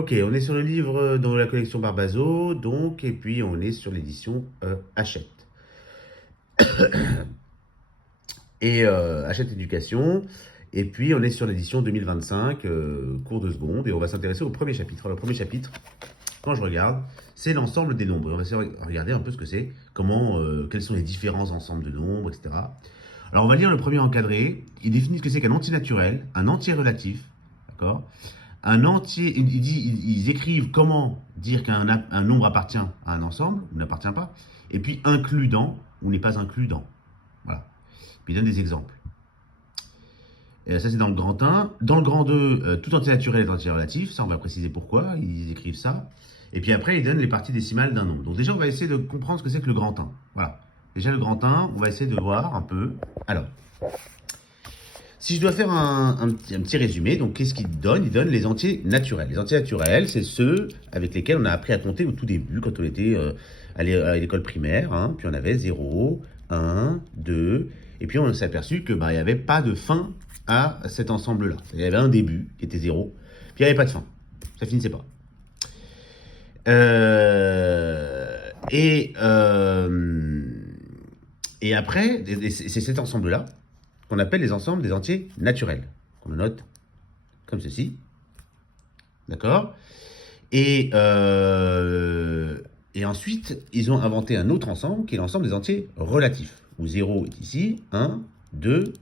Ok, on est sur le livre dans la collection Barbazo, donc, et puis on est sur l'édition Hachette. Et Hachette Éducation, et puis on est sur l'édition 2025, cours de seconde, et on va s'intéresser au premier chapitre. Alors, le premier chapitre, quand je regarde, c'est l'ensemble des nombres. On va essayer de regarder un peu ce que c'est, quels sont les différents ensembles de nombres, etc. Alors, on va lire le premier encadré. Il définit ce que c'est qu'un entier naturel, un entier relatif, d'accord? Un entier, ils écrivent comment dire un nombre appartient à un ensemble, ou n'appartient pas, et puis inclus dans, ou n'est pas inclus dans. Voilà. Puis il donne des exemples. Et ça, c'est dans le grand 1. Dans le grand 2, tout entier naturel est entier relatif. Ça, on va préciser pourquoi. Ils écrivent ça. Et puis après, ils donnent les parties décimales d'un nombre. Donc déjà, on va essayer de comprendre ce que c'est que le grand 1. Voilà. Déjà, le grand 1, on va essayer de voir un peu. Alors, si je dois faire un petit résumé, donc qu'est-ce qu'il donne? Il donne les entiers naturels. Les entiers naturels, c'est ceux avec lesquels on a appris à compter au tout début, quand on était à l'école primaire. Hein. Puis on avait 0, 1, 2. Et puis on s'est aperçu que il n'y avait pas de fin à cet ensemble-là. Il y avait un début qui était 0, puis il n'y avait pas de fin. Ça finissait pas. Et après, c'est cet ensemble-là qu'on appelle les ensembles des entiers naturels. On le note comme ceci. D'accord? Et ensuite, ils ont inventé un autre ensemble qui est l'ensemble des entiers relatifs. Où 0 est ici, 1, 2,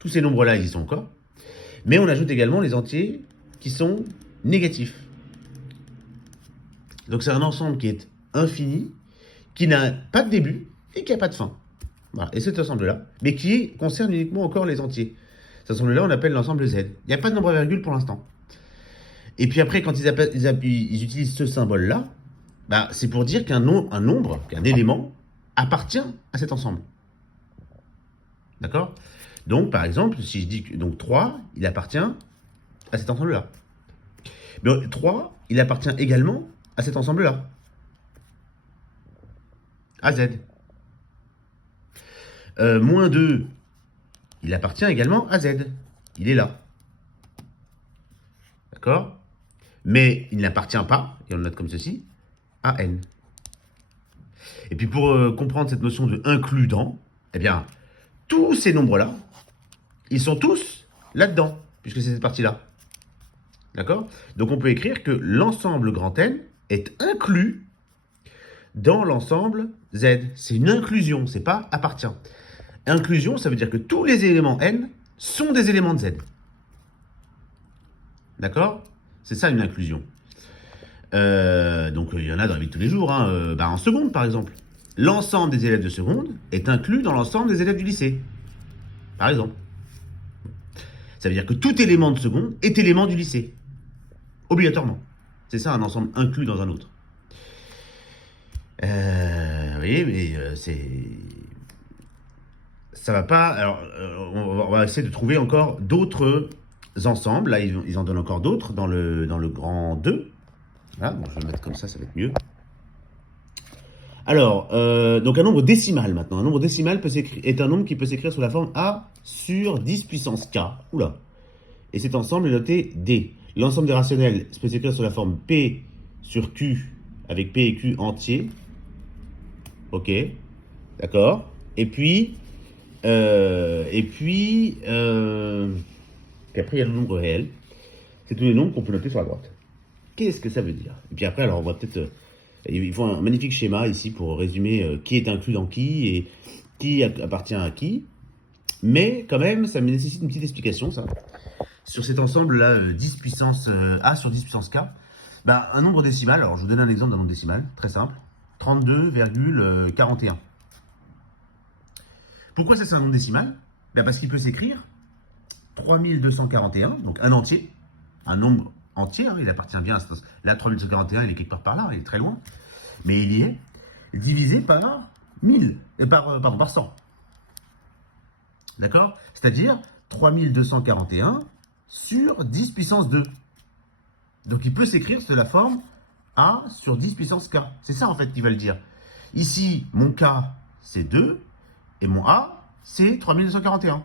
tous ces nombres-là, ils y sont encore. Mais on ajoute également les entiers qui sont négatifs. Donc c'est un ensemble qui est infini, qui n'a pas de début et qui n'a pas de fin. Voilà. Et cet ensemble-là, mais qui concerne uniquement encore les entiers. Cet ensemble-là, on appelle l'ensemble Z. Il n'y a pas de nombre à virgule pour l'instant. Et puis après, quand ils utilisent ce symbole-là, c'est pour dire qu'un nombre, qu'un élément, appartient à cet ensemble. D'accord? Donc, par exemple, si je dis que 3, il appartient à cet ensemble-là. Mais 3, il appartient également à cet ensemble-là. À Z. Moins 2, il appartient également à Z. Il est là. D'accord? Mais il n'appartient pas, et on le note comme ceci, à N. Et puis pour comprendre cette notion de inclus dans, eh bien, tous ces nombres-là, ils sont tous là-dedans, puisque c'est cette partie-là. D'accord? Donc on peut écrire que l'ensemble grand N est inclus dans l'ensemble Z. C'est une inclusion, c'est pas appartient. Inclusion, ça veut dire que tous les éléments N sont des éléments de Z. D'accord? C'est ça une inclusion. Donc il y en a dans la vie de tous les jours. Hein. En seconde, par exemple. L'ensemble des élèves de seconde est inclus dans l'ensemble des élèves du lycée. Par exemple. Ça veut dire que tout élément de seconde est élément du lycée. Obligatoirement. C'est ça un ensemble inclus dans un autre. Vous voyez, mais ça va pas. Alors, on va essayer de trouver encore d'autres ensembles. Là, ils en donnent encore d'autres dans le grand 2. Voilà, bon, je vais le mettre comme ça va être mieux. Alors, donc un nombre décimal maintenant. Un nombre décimal est un nombre qui peut s'écrire sous la forme A sur 10 puissance K. Oula. Et cet ensemble est noté D. L'ensemble des rationnels peut s'écrire sous la forme P sur Q avec P et Q entiers. Ok, d'accord. Et puis après, il y a le nombre réel. C'est tous les nombres qu'on peut noter sur la droite. Qu'est-ce que ça veut dire? Et puis après, alors on va peut-être... ils font un magnifique schéma ici pour résumer qui est inclus dans qui et qui appartient à qui. Mais quand même, ça me nécessite une petite explication, ça. Sur cet ensemble-là, 10 puissance A sur 10 puissance K, un nombre décimal, alors je vous donne un exemple d'un nombre décimal, très simple, 32,41. Pourquoi ça c'est un nombre décimal? Parce qu'il peut s'écrire 3241, donc un entier, un nombre entier, hein, il appartient bien à ce... Là, 3241, il est quelque part par là, il est très loin, mais il y est, divisé par 1000, par 100. D'accord? C'est-à-dire 3241 sur 10 puissance 2. Donc il peut s'écrire sous la forme A sur 10 puissance K. C'est ça en fait qu'ils veulent dire. Ici, mon K, c'est 2, et mon A, c'est 3241.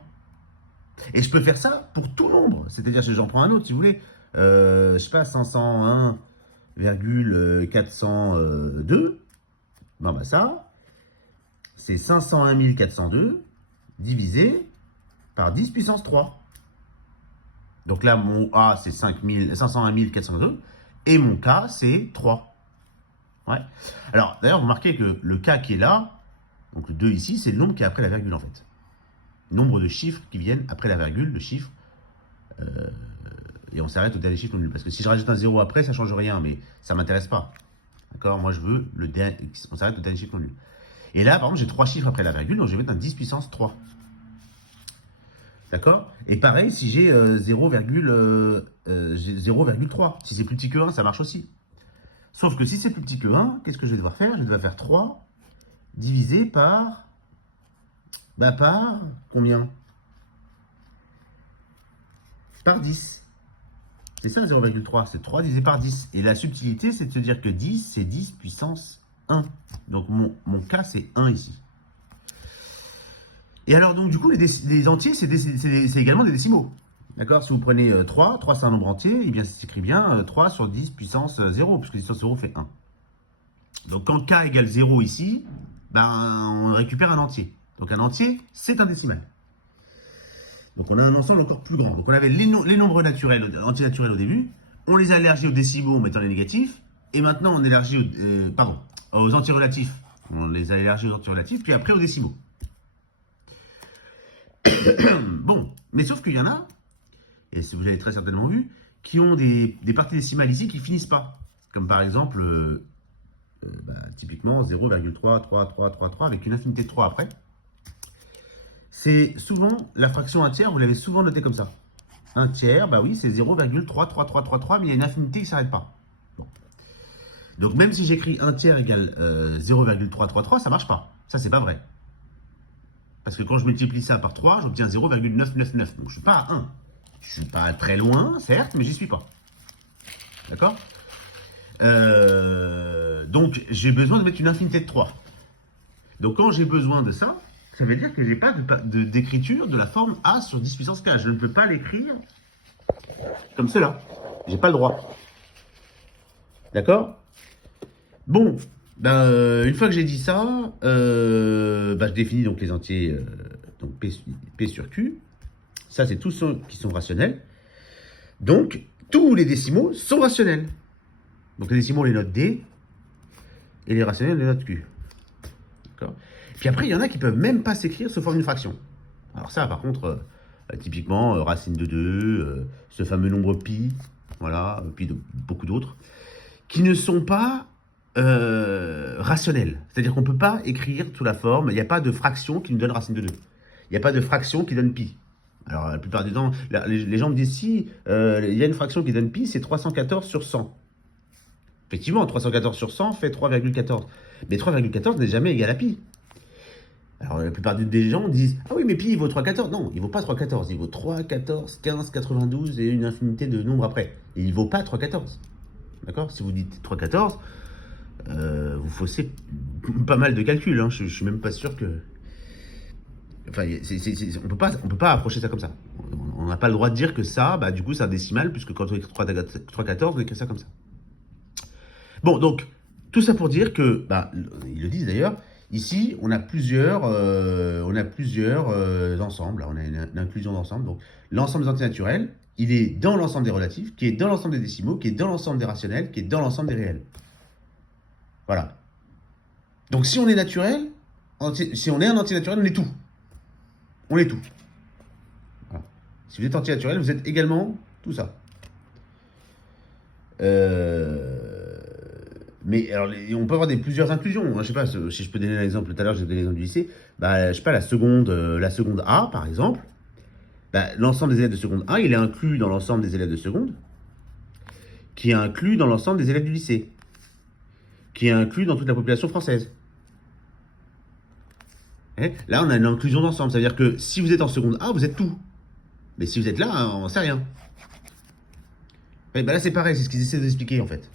Et je peux faire ça pour tout nombre. C'est-à-dire, si j'en prends un autre, si vous voulez, je sais pas, 501,402, bon bah ça, c'est 501 402 divisé par 10 puissance 3. Donc là, mon A, c'est 501 402, et mon K, c'est 3. Ouais. Alors, d'ailleurs, vous remarquez que le K qui est là, donc le 2 ici, c'est le nombre qui est après la virgule, en fait. Nombre de chiffres qui viennent après la virgule, le chiffre, et on s'arrête au dernier chiffre non nul. Parce que si je rajoute un 0 après, ça ne change rien, mais ça ne m'intéresse pas. D'accord? Moi, je veux on s'arrête au dernier chiffre non nul. Et là, par exemple, j'ai 3 chiffres après la virgule, donc je vais mettre un 10 puissance 3. D'accord? Et pareil, si j'ai 0,3. Si c'est plus petit que 1, ça marche aussi. Sauf que si c'est plus petit que 1, qu'est-ce que je vais devoir faire? Je vais devoir faire 3 divisé par... Bah par combien? Par 10. C'est ça 0,3, c'est 3 divisé par 10. Et la subtilité, c'est de se dire que 10, c'est 10 puissance 1. Donc mon cas, c'est 1 ici. Et alors, donc, du coup, les entiers, c'est également des décimaux. D'accord? Si vous prenez 3, 3 c'est un nombre entier, et bien ça s'écrit bien 3 sur 10 puissance 0, puisque 10 puissance 0 fait 1. Donc quand k égale 0 ici, ben, on récupère un entier. Donc un entier, c'est un décimal. Donc on a un ensemble encore plus grand. Donc on avait les nombres naturels, antinaturels au début, on les a élargis aux décimaux en mettant les négatifs, et maintenant on élargit aux antirelatifs. On les a élargis aux antirelatifs, puis après aux décimaux. Bon, mais sauf qu'il y en a, et vous l'avez très certainement vu, qui ont des parties décimales ici qui finissent pas. Comme par exemple, typiquement 0,3333 avec une infinité de 3 après. C'est souvent la fraction 1 tiers, vous l'avez souvent noté comme ça. 1 tiers, bah oui, c'est 0,33333, mais il y a une infinité qui ne s'arrête pas. Bon. Donc même si j'écris 1 tiers égale 0,333, ça ne marche pas. Ça, c'est pas vrai. Parce que quand je multiplie ça par 3, j'obtiens 0,999. Donc je ne suis pas à 1. Je ne suis pas très loin, certes, mais j'y suis pas. D'accord? Donc j'ai besoin de mettre une infinité de 3. Donc quand j'ai besoin de ça, ça veut dire que je n'ai pas d'écriture de la forme A sur 10 puissance K. Je ne peux pas l'écrire comme cela. J'ai pas le droit. D'accord? Bon, une fois que j'ai dit ça, je définis donc les entiers donc P sur Q. Ça, c'est tous ceux qui sont rationnels. Donc, tous les décimaux sont rationnels. Donc les décimaux, on les note D, et les rationnels, on les note Q. D'accord? Puis après, il y en a qui peuvent même pas s'écrire sous forme d'une fraction. Alors ça, par contre, typiquement, racine de 2, ce fameux nombre pi, voilà, puis beaucoup d'autres, qui ne sont pas rationnels. C'est-à-dire qu'on ne peut pas écrire sous la forme, il n'y a pas de fraction qui nous donne racine de 2. Il n'y a pas de fraction qui donne pi. Alors la plupart du temps, les gens me disent si, il y a une fraction qui donne pi, c'est 314 sur 100. Effectivement, 314 sur 100 fait 3,14. Mais 3,14 n'est jamais égal à pi. Alors la plupart des gens disent « Ah oui, mais pi, il vaut 3,14 ». Non, il ne vaut pas 3,14. Il vaut 3, 14, 15, 92 et une infinité de nombres après. Et il ne vaut pas 3,14. D'accord? Si vous dites 3,14, vous faussez pas mal de calculs. Hein. Je ne suis même pas sûr que... Enfin, on peut pas approcher ça comme ça. On n'a pas le droit de dire que ça, du coup, c'est un décimal, puisque quand on écrit 3,14, on écrit ça comme ça. Bon, donc, tout ça pour dire que, ils le disent d'ailleurs, ici, on a plusieurs ensembles. Là, on a une inclusion d'ensemble. Donc, l'ensemble des antinaturels, il est dans l'ensemble des relatifs, qui est dans l'ensemble des décimaux, qui est dans l'ensemble des rationnels, qui est dans l'ensemble des réels. Voilà. Donc, si on est naturel, si on est un antinaturel, on est tout. On est tout. Voilà. Si vous êtes antinaturel, vous êtes également tout ça. Mais alors, on peut avoir plusieurs inclusions. Je ne sais pas si je peux donner un exemple. Tout à l'heure, j'ai donné l'exemple du lycée. Je sais pas, la seconde A, par exemple. L'ensemble des élèves de seconde A, il est inclus dans l'ensemble des élèves de seconde, qui est inclus dans l'ensemble des élèves du lycée, qui est inclus dans toute la population française. Là, on a une inclusion d'ensemble. Ça veut dire que si vous êtes en seconde A, vous êtes tout. Mais si vous êtes là, on ne sait rien. Là, c'est pareil, c'est ce qu'ils essaient d'expliquer, en fait.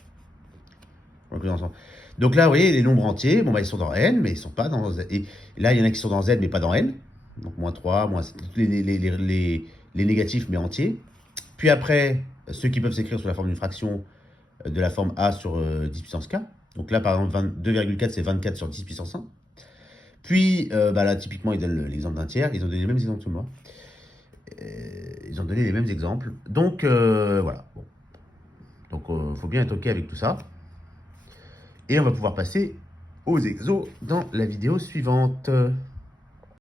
Donc là, vous voyez, les nombres entiers, ils sont dans N, mais ils ne sont pas dans Z. Et là, il y en a qui sont dans Z, mais pas dans N. Donc, moins 3, moins les négatifs, mais entiers. Puis après, ceux qui peuvent s'écrire sous la forme d'une fraction de la forme A sur 10 puissance K. Donc là, par exemple, 2,4, c'est 24 sur 10 puissance 1. Puis, là, typiquement, ils donnent l'exemple d'un tiers. Ils ont donné les mêmes exemples que moi. Ils ont donné les mêmes exemples. Donc, voilà. Bon. Donc, il faut bien être OK avec tout ça. Et on va pouvoir passer aux exos dans la vidéo suivante.